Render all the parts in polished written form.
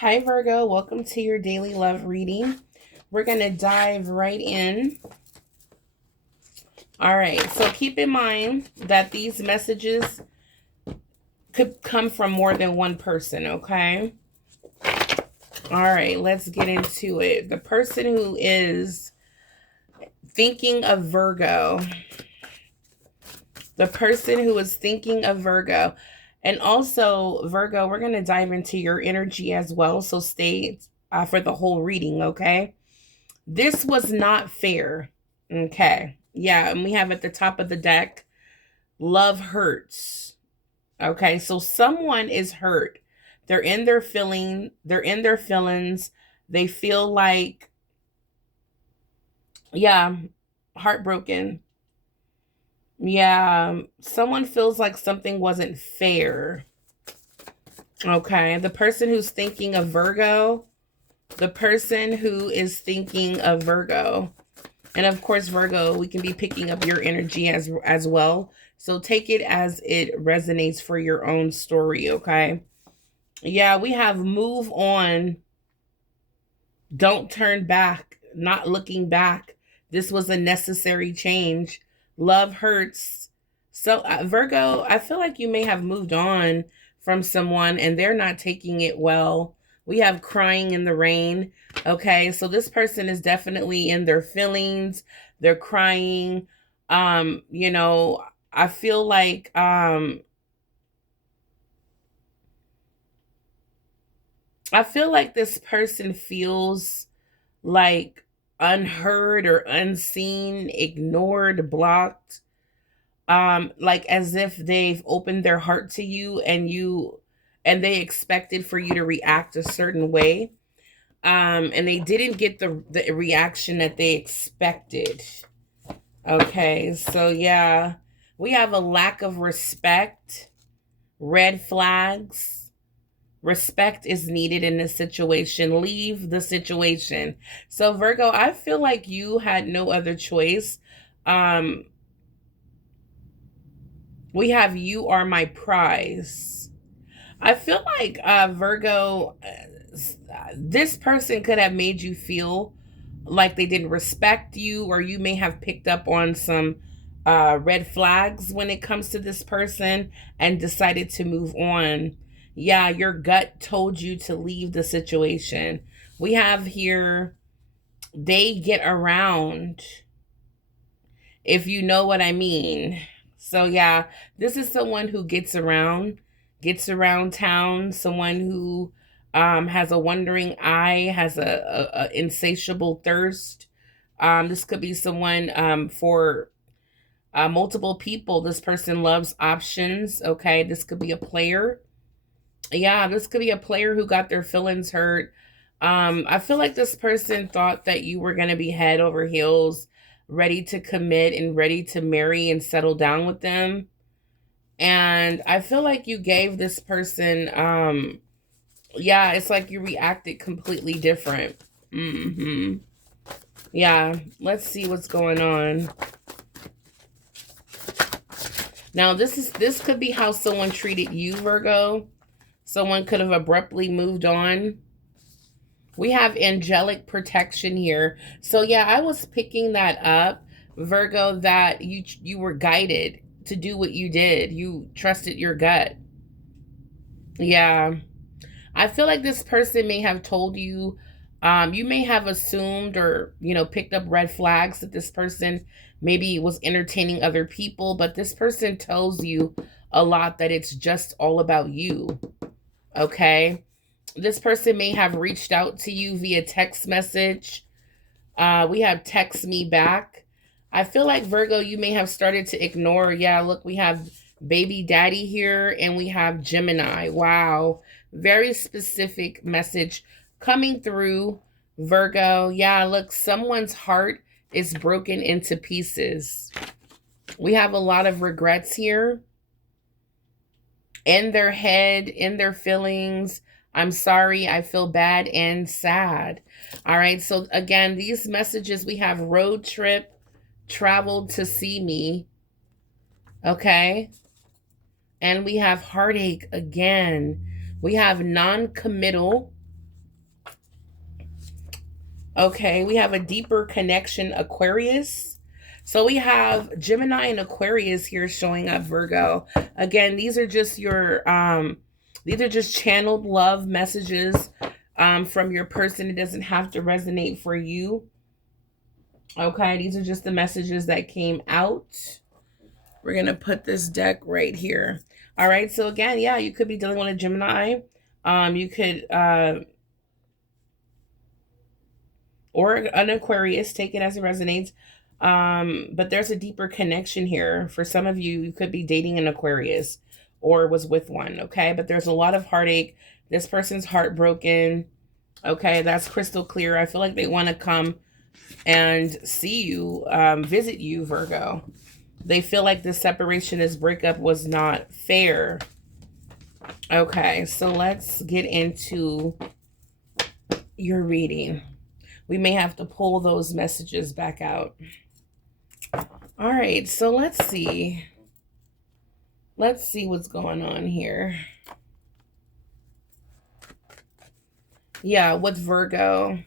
Hi, Virgo. Welcome to your daily love reading. We're going to dive right in. All right. So keep in mind that these messages could come from more than one person, okay? All right. Let's get into it. The person who is thinking of Virgo, the person who is thinking of Virgo, and also, Virgo, we're going to dive into your energy as well. So stay for the whole reading, okay? This was not fair. Okay. Yeah. And we have at the top of the deck, love hurts. Okay. So someone is hurt. They're in their feeling. They're in their feelings. They feel like, yeah, heartbroken. Yeah. Someone feels like something wasn't fair. Okay. The person who's thinking of Virgo, the person who is thinking of Virgo. And of course, Virgo, we can be picking up your energy as well. So take it as it resonates for your own story, okay? Yeah, we have move on, don't turn back, not looking back. This was a necessary change. Love hurts. So, Virgo, I feel like you may have moved on from someone and they're not taking it well. We have crying in the rain. Okay, so this person is definitely in their feelings. They're crying. You know, I feel like this person feels like unheard or unseen, ignored, blocked, like as if they've opened their heart to you and they expected for you to react a certain way. And they didn't get the reaction that they expected. Okay, so yeah, we have a lack of respect, red flags. Respect is needed in this situation. Leave the situation. So Virgo, I feel like you had no other choice. Um, we have you are my prize. I feel like Virgo, this person could have made you feel like they didn't respect you, or you may have picked up on some red flags when it comes to this person and decided to move on. Yeah, your gut told you to leave the situation. We have here, they get around, if you know what I mean. So, yeah, this is someone who gets around town, someone who has a wandering eye, has a insatiable thirst. This could be someone for multiple people. This person loves options. Okay, this could be a player. Yeah, this could be a player who got their feelings hurt. I feel like this person thought that you were going to be head over heels, ready to commit and ready to marry and settle down with them. And I feel like you gave this person, yeah, it's like you reacted completely different. Yeah, let's see what's going on. Now, this could be how someone treated you, Virgo. Someone could have abruptly moved on. We have angelic protection here. So yeah, I was picking that up, Virgo, that you were guided to do what you did. You trusted your gut. Yeah. I feel like this person may have told you, you may have assumed or, picked up red flags that this person maybe was entertaining other people, but this person tells you a lot that it's just all about you. Okay. This person may have reached out to you via text message. We have text me back. I feel like Virgo, you may have started to ignore. Yeah, look, we have baby daddy here and we have Gemini. Wow. Very specific message coming through, Virgo. Yeah, look, someone's heart is broken into pieces. We have a lot of regrets here in their head, in their feelings. I'm sorry, I feel bad and sad. All right, so again, these messages, we have road trip, traveled to see me. Okay. And we have heartache again. We have non-committal. Okay, we have a deeper connection, Aquarius. So we have Gemini and Aquarius here showing up, Virgo. Again, these are just channeled love messages from your person. It doesn't have to resonate for you. Okay, these are just the messages that came out. We're going to put this deck right here. All right, so again, yeah, you could be dealing with a Gemini. You could or an Aquarius, take it as it resonates. But there's a deeper connection here. For some of you, you could be dating an Aquarius or was with one, okay? But there's a lot of heartache. This person's heartbroken, okay? That's crystal clear. I feel like they want to come and see you, visit you, Virgo. They feel like this separation, this breakup was not fair. Okay, so let's get into your reading. We may have to pull those messages back out. All right, so let's see. Let's see what's going on here. Yeah, with Virgo.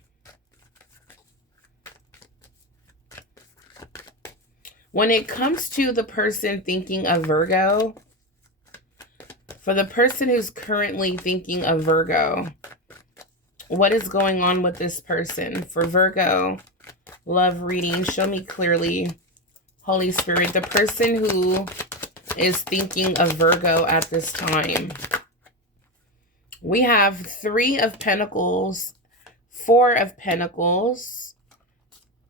When it comes to the person thinking of Virgo, for the person who's currently thinking of Virgo, what is going on with this person? For Virgo, love reading, show me clearly, Holy Spirit, the person who is thinking of Virgo at this time. We have 3 of Pentacles, 4 of Pentacles,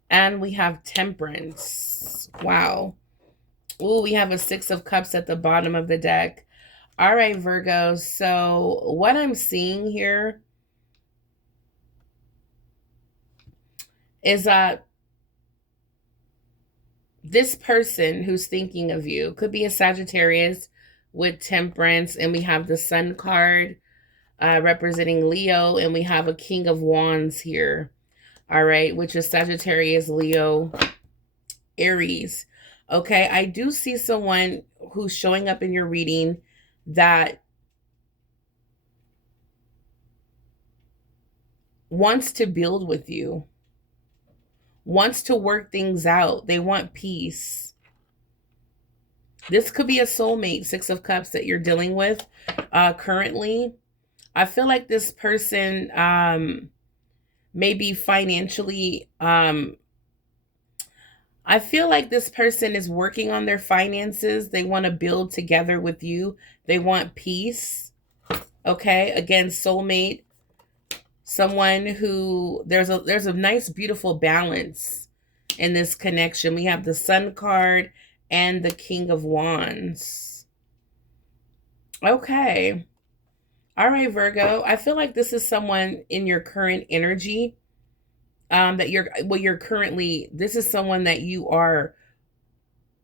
and we have Temperance. Wow. Ooh, we have a 6 of Cups at the bottom of the deck. All right, Virgo. So what I'm seeing here is that this person who's thinking of you could be a Sagittarius with Temperance, and we have the Sun card representing Leo, and we have a King of Wands here, all right, which is Sagittarius, Leo, Aries. Okay, I do see someone who's showing up in your reading that wants to build with you, wants to work things out. They want peace. This could be a soulmate, 6 of Cups, that you're dealing with currently. I feel like this person may be financially, I feel like this person is working on their finances. They want to build together with you. They want peace. Okay, again, soulmate. Someone who there's a nice, beautiful balance in this connection. We have the Sun card and the King of Wands. Okay. All right, Virgo. I feel like this is someone in your current energy that this is someone that you are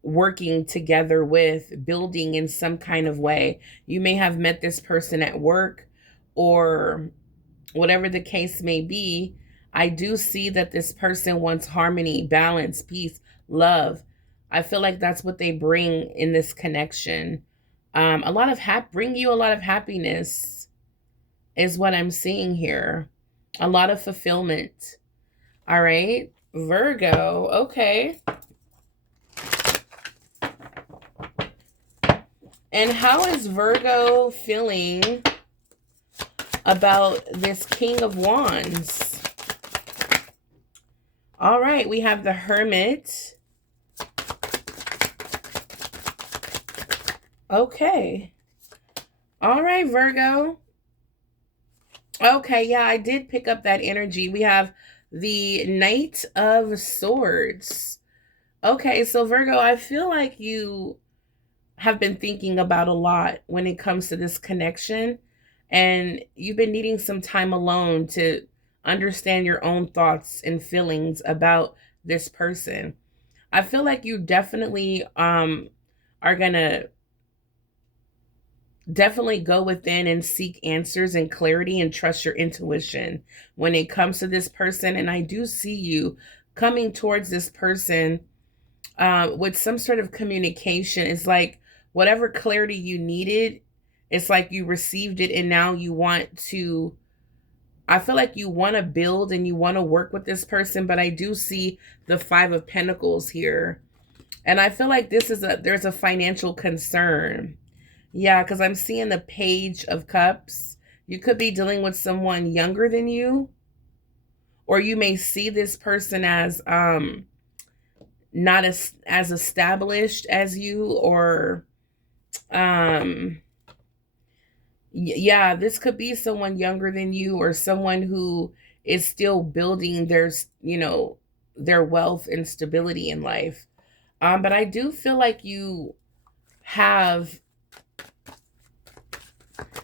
working together with, building in some kind of way. You may have met this person at work or whatever the case may be. I do see that this person wants harmony, balance, peace, love. I feel like that's what they bring in this connection. Bring you a lot of happiness is what I'm seeing here. A lot of fulfillment. All right, Virgo. Okay. And how is Virgo feeling about this King of Wands? All right, we have the Hermit. Okay. All right, Virgo. Okay, yeah, I did pick up that energy. We have the Knight of Swords. Okay, so Virgo, I feel like you have been thinking about a lot when it comes to this connection, and you've been needing some time alone to understand your own thoughts and feelings about this person. I feel like you definitely are gonna definitely go within and seek answers and clarity and trust your intuition when it comes to this person. And I do see you coming towards this person with some sort of communication. It's like whatever clarity you needed, it's like you received it, and now you want to I feel like you want to build and you want to work with this person, but I do see the Five of Pentacles here. And I feel like there's a financial concern. Yeah, because I'm seeing the Page of Cups. You could be dealing with someone younger than you, or you may see this person as not as established as you, or um yeah, this could be someone younger than you, or someone who is still building their, their wealth and stability in life. But I do feel like you have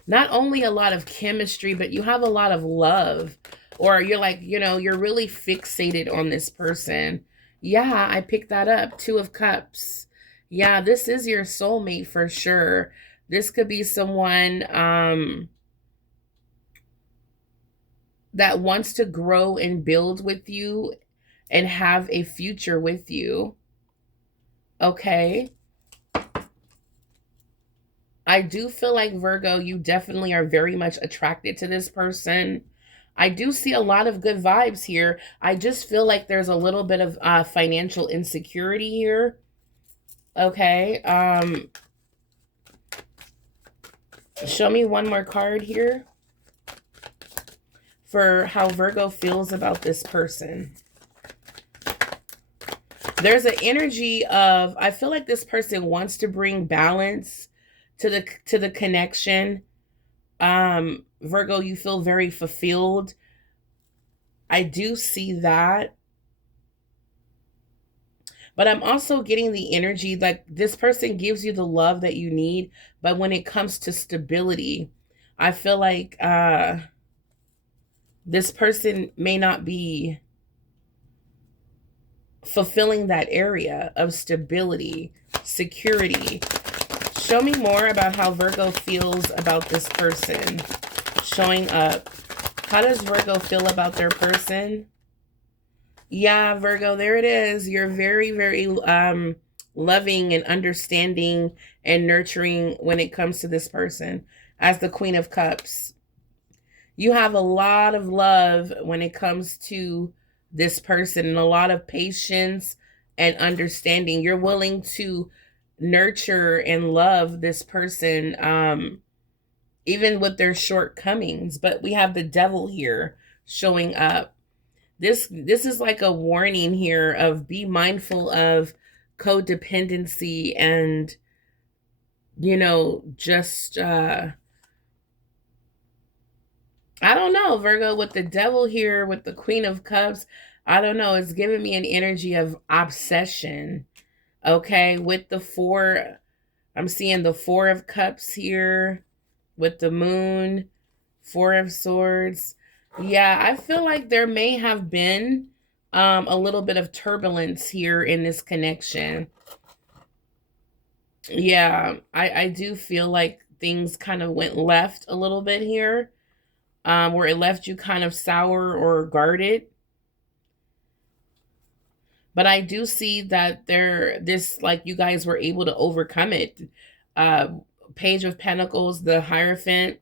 not only a lot of chemistry, but you have a lot of love, or you're like, you're really fixated on this person. Yeah, I picked that up. Two of Cups. Yeah, this is your soulmate for sure. This could be someone that wants to grow and build with you and have a future with you. Okay. I do feel like, Virgo, you definitely are very much attracted to this person. I do see a lot of good vibes here. I just feel like there's a little bit of financial insecurity here. Okay. Show me one more card here for how Virgo feels about this person. There's an energy of, I feel like this person wants to bring balance to the connection. Virgo, you feel very fulfilled. I do see that. But I'm also getting the energy like this person gives you the love that you need, but when it comes to stability, I feel like this person may not be fulfilling that area of stability, security. Show me more about how Virgo feels about this person showing up. How does Virgo feel about their person? Yeah, Virgo, there it is. You're very, very loving and understanding and nurturing when it comes to this person as the Queen of Cups. You have a lot of love when it comes to this person and a lot of patience and understanding. You're willing to nurture and love this person, even with their shortcomings. But we have the Devil here showing up. This is like a warning here of be mindful of codependency and, just I don't know, Virgo, with the Devil here, with the Queen of Cups, I don't know. It's giving me an energy of obsession. Okay, with the four, I'm seeing the Four of Cups here with the Moon, Four of Swords. Yeah, I feel like there may have been a little bit of turbulence here in this connection. Yeah, I do feel like things kind of went left a little bit here. Where it left you kind of sour or guarded. But I do see that like you guys were able to overcome it. Uh, Page of Pentacles, the Hierophant.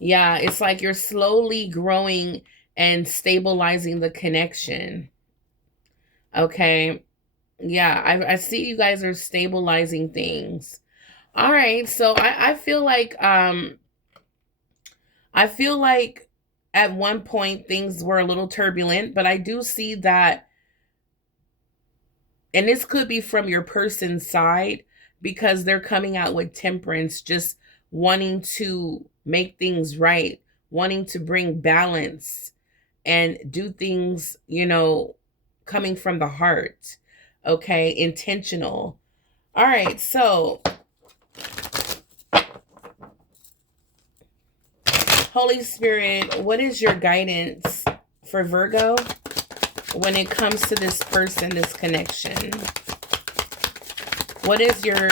Yeah, it's like you're slowly growing and stabilizing the connection. Okay. Yeah, I see you guys are stabilizing things. All right, so I feel like at one point things were a little turbulent, but I do see that, and this could be from your person's side because they're coming out with Temperance, just wanting to make things right, wanting to bring balance and do things, coming from the heart. Okay, intentional. All right, so Holy Spirit, what is your guidance for Virgo when it comes to this person, this connection? What is your,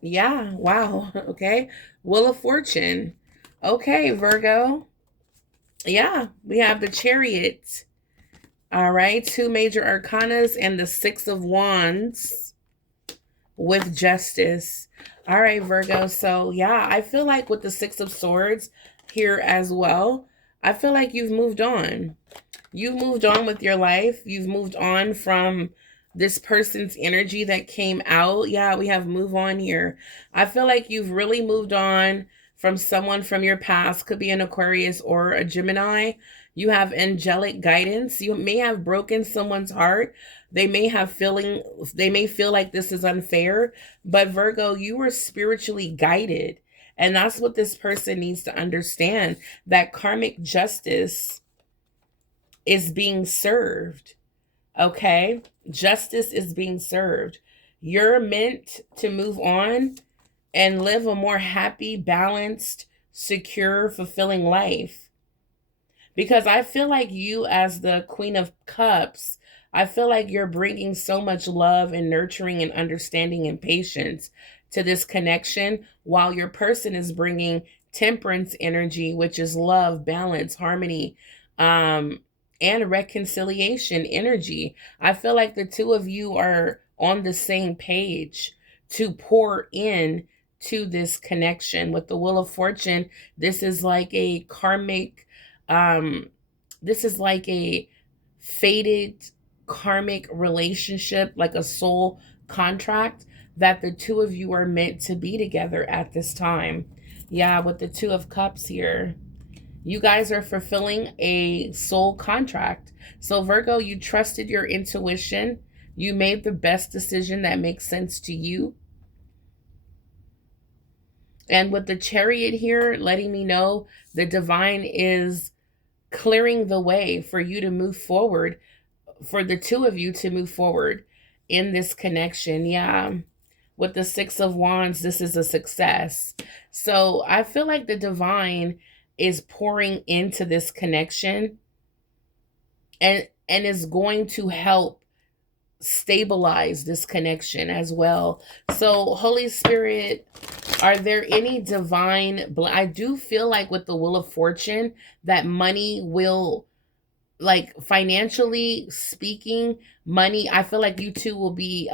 yeah, wow, okay. Wheel of Fortune. Okay, Virgo. Yeah, we have the Chariot. All right, two major arcanas and the Six of Wands with Justice. All right, Virgo. So, yeah, I feel like with the Six of Swords here as well, I feel like you've moved on. You've moved on with your life. You've moved on from this person's energy that came out. Yeah, we have move on here. I feel like you've really moved on from someone from your past. Could be an Aquarius or a Gemini. You have angelic guidance. You may have broken someone's heart. They may feel like this is unfair, but Virgo, you were spiritually guided. And that's what this person needs to understand, that karmic justice is being served. Okay? Justice is being served. You're meant to move on and live a more happy, balanced, secure, fulfilling life. Because I feel like you, as the Queen of Cups, I feel like you're bringing so much love and nurturing and understanding and patience to this connection, while your person is bringing temperance energy, which is love, balance, harmony, and reconciliation energy. I feel like the two of you are on the same page to pour in to this connection. With the Wheel of Fortune, this is like a karmic, this is like a fated karmic relationship, like a soul contract that the two of you are meant to be together at this time. Yeah, with the Two of Cups here. You guys are fulfilling a soul contract. So Virgo, you trusted your intuition. You made the best decision that makes sense to you. And with the Chariot here, letting me know the divine is clearing the way for you to move forward, for the two of you to move forward in this connection. Yeah. With the Six of Wands, this is a success. So I feel like the divine is pouring into this connection and is going to help stabilize this connection as well. So Holy Spirit, are there any divine, I do feel like with the Wheel of Fortune that money will, like financially speaking, money, I feel like you two will be,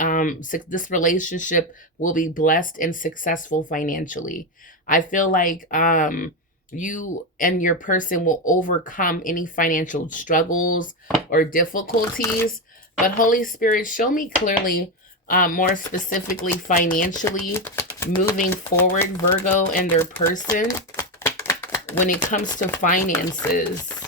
this relationship will be blessed and successful financially. I feel like you and your person will overcome any financial struggles or difficulties. But Holy Spirit, show me clearly, more specifically financially, moving forward, Virgo and their person, when it comes to finances.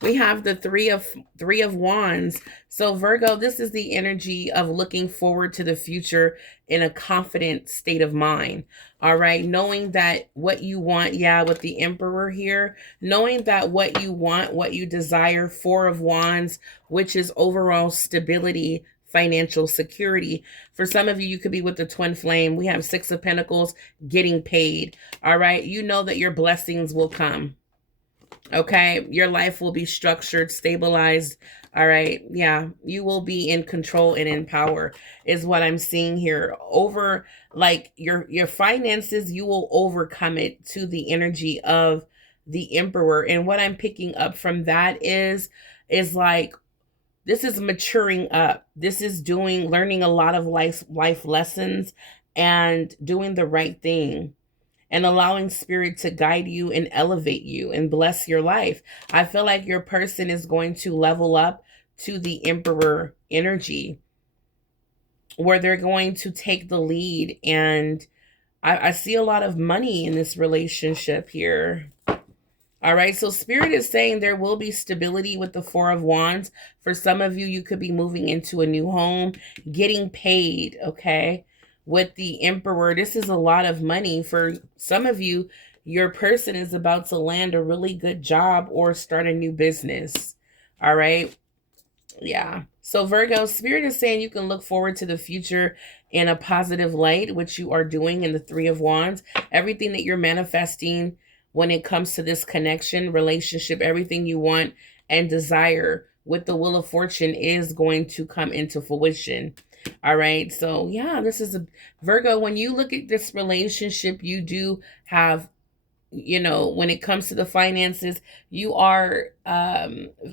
We have the three of Wands. So Virgo, this is the energy of looking forward to the future in a confident state of mind. All right. Knowing that what you want, yeah, with the Emperor here, knowing that what you want, what you desire, Four of Wands, which is overall stability, financial security. For some of you, you could be with the Twin Flame. We have Six of Pentacles, getting paid. All right. You know that your blessings will come. Okay, your life will be structured, stabilized. All right, yeah, you will be in control and in power, is what I'm seeing here. Over, like, your finances, you will overcome it, to the energy of the Emperor. And what I'm picking up from that is like, this is maturing up. This is learning a lot of life lessons and doing the right thing, and allowing spirit to guide you and elevate you and bless your life. I feel like your person is going to level up to the Emperor energy, where they're going to take the lead. And I see a lot of money in this relationship here. All right, so Spirit is saying there will be stability with the Four of Wands. For some of you, you could be moving into a new home, getting paid, okay? With the Emperor, this is a lot of money. For some of you, your person is about to land a really good job or start a new business. All right. Yeah. So Virgo, Spirit is saying you can look forward to the future in a positive light, which you are doing in the Three of Wands. Everything that you're manifesting when it comes to this connection, relationship, everything you want and desire with the Wheel of Fortune is going to come into fruition. All right. So yeah, this is a Virgo. When you look at this relationship, you do have, you know, when it comes to the finances, you are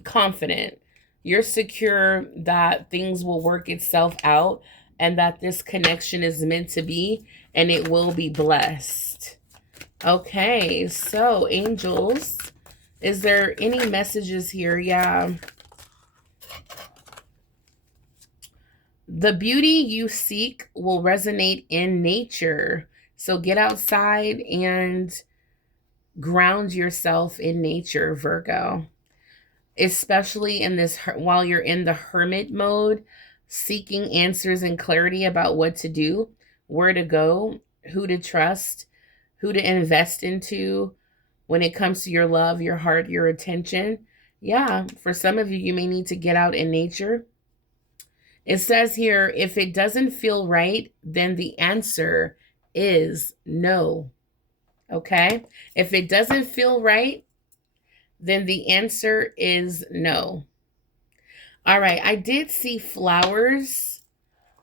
confident. You're secure that things will work itself out and that this connection is meant to be and it will be blessed. Okay, so angels, is there any messages here? Yeah. The beauty you seek will resonate in nature. So get outside and ground yourself in nature, Virgo. Especially in this, while you're in the hermit mode, seeking answers and clarity about what to do, where to go, who to trust, who to invest into when it comes to your love, your heart, your attention. Yeah, for some of you, you may need to get out in nature. It says here, if it doesn't feel right, then the answer is no. Okay? If it doesn't feel right, then the answer is no. All right, I did see flowers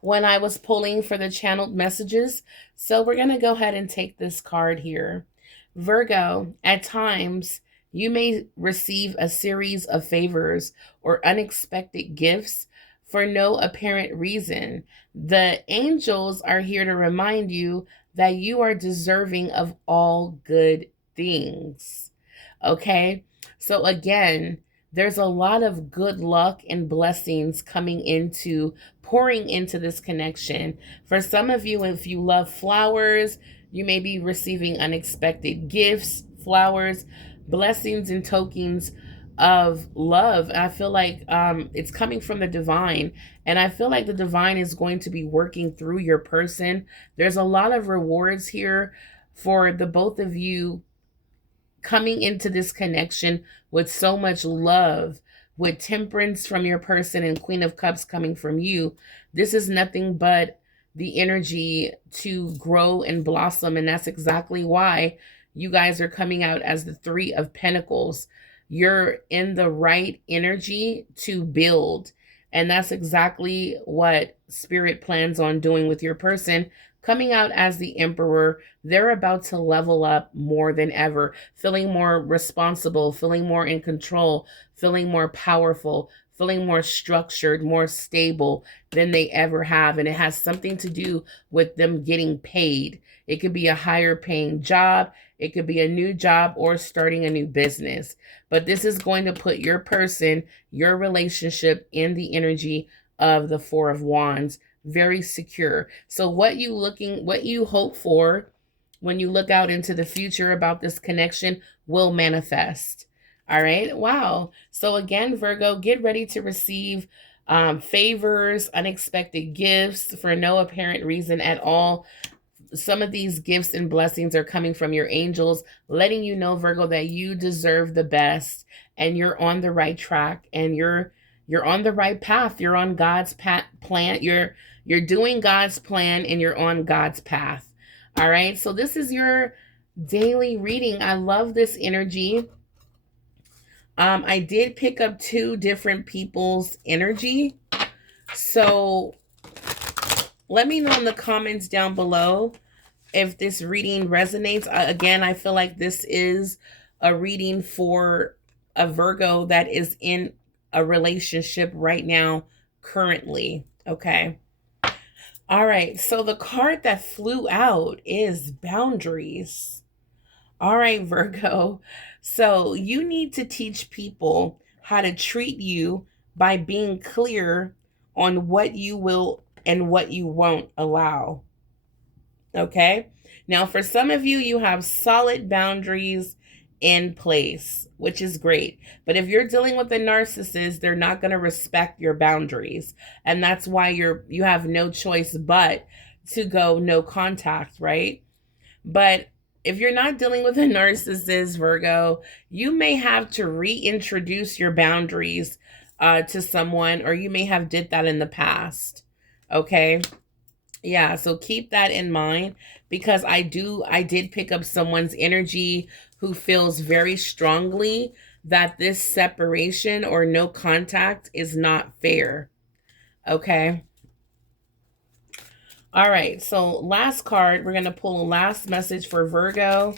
when I was pulling for the channeled messages. So we're going to go ahead and take this card here. Virgo, at times, you may receive a series of favors or unexpected gifts for no apparent reason. The angels are here to remind you that you are deserving of all good things. Okay? So again, there's a lot of good luck and blessings pouring into this connection. For some of you, if you love flowers, you may be receiving unexpected gifts, flowers, blessings, and tokens of love. I feel like it's coming from the divine, and I feel like the divine is going to be working through your person. There's a lot of rewards here for the both of you coming into this connection with so much love, with temperance from your person and Queen of Cups coming from you. This is nothing but the energy to grow and blossom. And that's exactly why you guys are coming out as the Three of Pentacles. You're in the right energy to build. And that's exactly what Spirit plans on doing with your person. Coming out as the Emperor, they're about to level up more than ever, feeling more responsible, feeling more in control, feeling more powerful, feeling more structured, more stable than they ever have. And it has something to do with them getting paid. It could be a higher paying job. It could be a new job or starting a new business. But this is going to put your person, your relationship in the energy of the Four of Wands. Very secure. So what you hope for when you look out into the future about this connection will manifest. All right. Wow. So again, Virgo, get ready to receive favors, unexpected gifts for no apparent reason at all. Some of these gifts and blessings are coming from your angels, letting you know, Virgo, that you deserve the best and you're on the right track and you're on the right path. You're on God's plan. You're doing God's plan and you're on God's path. All right. So this is your daily reading. I love this energy. I did pick up two different people's energy. So let me know in the comments down below if this reading resonates. Again, I feel like this is a reading for a Virgo that is in a relationship right now, currently. Okay. All right. So the card that flew out is boundaries. All right, Virgo. So you need to teach people how to treat you by being clear on what you will and what you won't allow. Okay. Now, for some of you, you have solid boundaries in place, which is great. But if you're dealing with a narcissist, they're not going to respect your boundaries. And that's why you have no choice but to go no contact, right? But if you're not dealing with a narcissist, Virgo, you may have to reintroduce your boundaries to someone, or you may have did that in the past. Okay. Yeah, so keep that in mind, because I did pick up someone's energy who feels very strongly that this separation or no contact is not fair. Okay. All right, so last card, we're going to pull a last message for Virgo.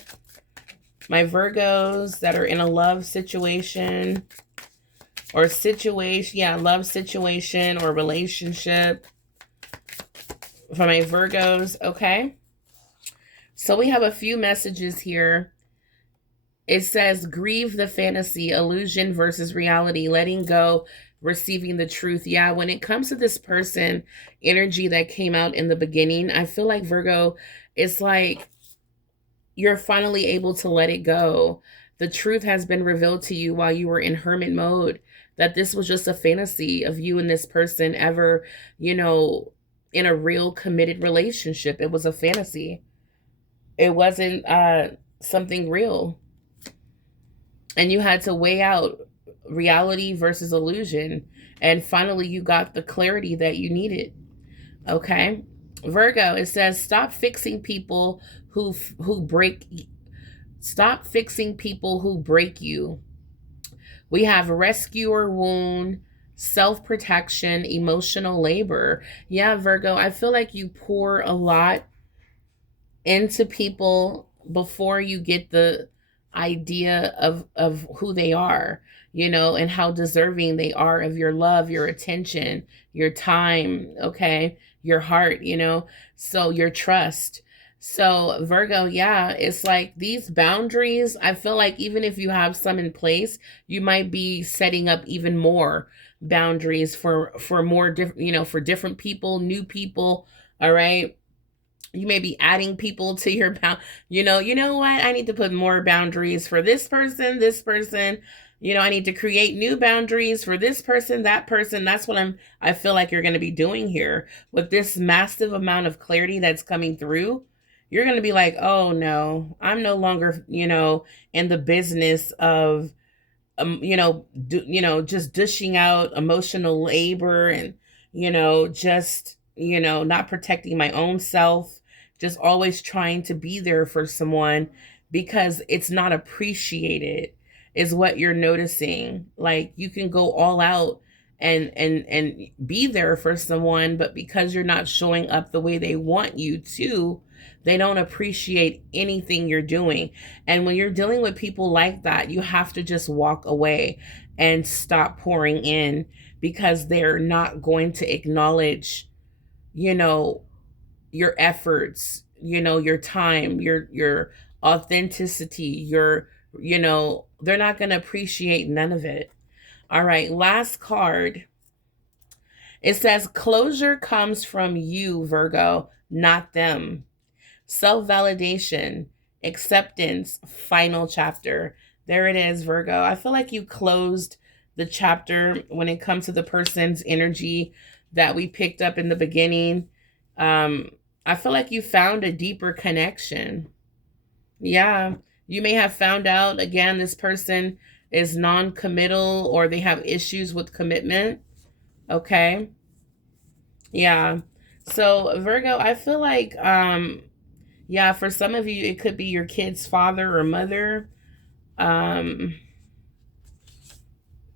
My Virgos that are in a love situation or love situation or relationship. For my Virgos, okay? So we have a few messages here. It says, grieve the fantasy, illusion versus reality, letting go, receiving the truth. Yeah, when it comes to this person energy that came out in the beginning, I feel like Virgo, it's like you're finally able to let it go. The truth has been revealed to you while you were in hermit mode, that this was just a fantasy of you and this person ever, in a real committed relationship. It was a fantasy. It wasn't something real. And you had to weigh out reality versus illusion. And finally, you got the clarity that you needed. Okay. Virgo, it says, stop fixing people who break you. We have rescuer wound, self-protection, emotional labor. Yeah, Virgo, I feel like you pour a lot into people before you get the idea of who they are, and how deserving they are of your love, your attention, your time, okay, your heart, so your trust. So Virgo, yeah, it's like these boundaries, I feel like even if you have some in place, you might be setting up even more boundaries for more different, for different people, new people. All right, you may be adding people to your what? I need to put more boundaries for this person, this person. I need to create new boundaries for this person, that person. That's what I feel like you're going to be doing here with this massive amount of clarity that's coming through. You're going to be like, oh no, I'm no longer, in the business of just dishing out emotional labor and, just, not protecting my own self, just always trying to be there for someone because it's not appreciated, is what you're noticing. Like you can go all out and be there for someone, but because you're not showing up the way they want you to, they don't appreciate anything you're doing. And when you're dealing with people like that, you have to just walk away and stop pouring in because they're not going to acknowledge, your efforts, your time, your authenticity, they're not going to appreciate none of it. All right, last card. It says closure comes from you, Virgo, not them. Self-validation, acceptance, final chapter. There it is, Virgo. I feel like you closed the chapter when it comes to the person's energy that we picked up in the beginning. I feel like you found a deeper connection. Yeah, you may have found out, again, this person is non-committal or they have issues with commitment. Okay. Yeah. So Virgo, I feel like, yeah, for some of you, it could be your kid's father or mother.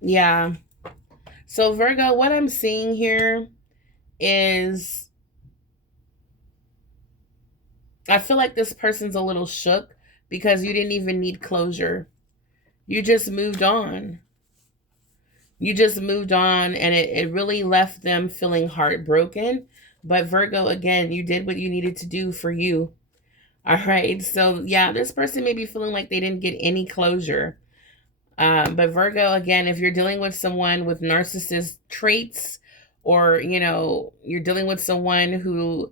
Yeah. So Virgo, what I'm seeing here is I feel like this person's a little shook because you didn't even need closure. You just moved on. You just moved on and it really left them feeling heartbroken. But Virgo, again, you did what you needed to do for you. All right. So yeah, this person may be feeling like they didn't get any closure. But Virgo, again, if you're dealing with someone with narcissist traits or, you're dealing with someone who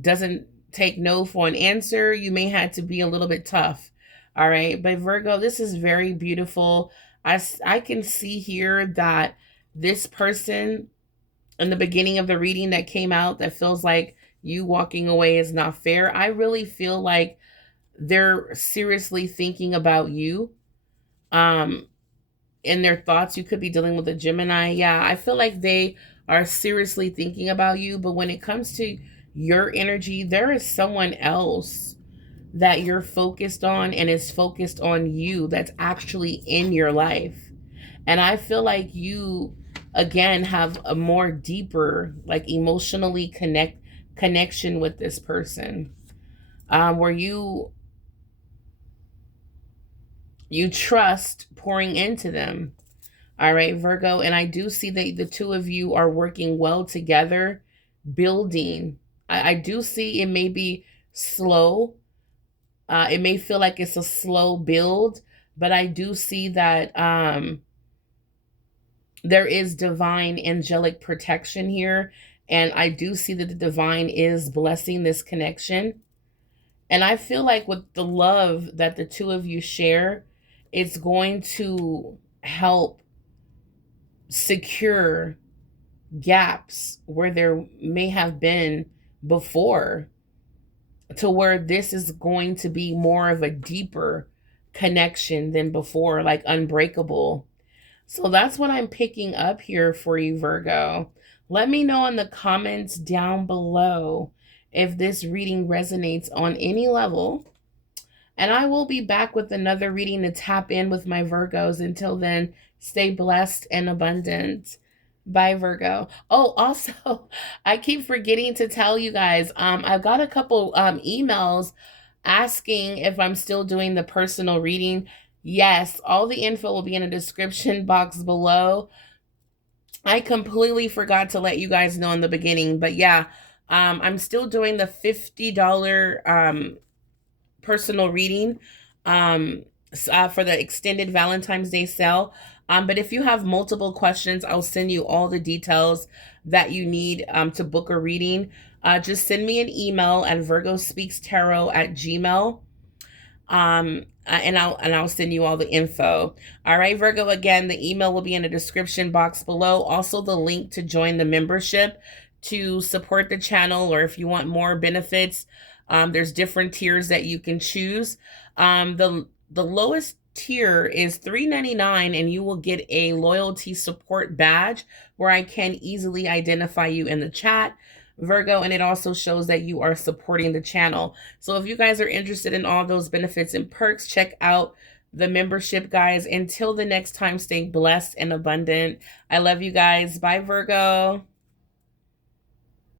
doesn't take no for an answer, you may have to be a little bit tough. All right. But Virgo, this is very beautiful. I can see here that this person in the beginning of the reading that came out that feels like you walking away is not fair. I really feel like they're seriously thinking about you. In their thoughts, you could be dealing with a Gemini. Yeah, I feel like they are seriously thinking about you. But when it comes to your energy, there is someone else that you're focused on and is focused on you that's actually in your life. And I feel like you, again, have a more deeper, like emotionally connection with this person, where you trust pouring into them. All right, Virgo. And I do see that the two of you are working well together, building. I do see it may be slow, It may feel like it's a slow build, but I do see that there is divine angelic protection here. And I do see that the divine is blessing this connection. And I feel like with the love that the two of you share, it's going to help secure gaps where there may have been before, to where this is going to be more of a deeper connection than before, like unbreakable. So that's what I'm picking up here for you, Virgo. Let me know in the comments down below if this reading resonates on any level. And I will be back with another reading to tap in with my Virgos. Until then, stay blessed and abundant. Bye, Virgo. Oh, also, I keep forgetting to tell you guys, I've got a couple emails asking if I'm still doing the personal reading. Yes, all the info will be in the description box below. I completely forgot to let you guys know in the beginning, but yeah, I'm still doing the $50 personal reading for the extended Valentine's Day sale. But if you have multiple questions, I'll send you all the details that you need to book a reading. Just send me an email at virgospeakstarot@gmail. And I'll send you all the info. All right, Virgo, again, the email will be in the description box below. Also, the link to join the membership to support the channel, or if you want more benefits, there's different tiers that you can choose. The lowest tier is $3.99, and you will get a loyalty support badge where I can easily identify you in the chat, Virgo, and it also shows that you are supporting the channel. So if you guys are interested in all those benefits and perks, check out the membership, guys. Until the next time, stay blessed and abundant. I love you guys. Bye, Virgo.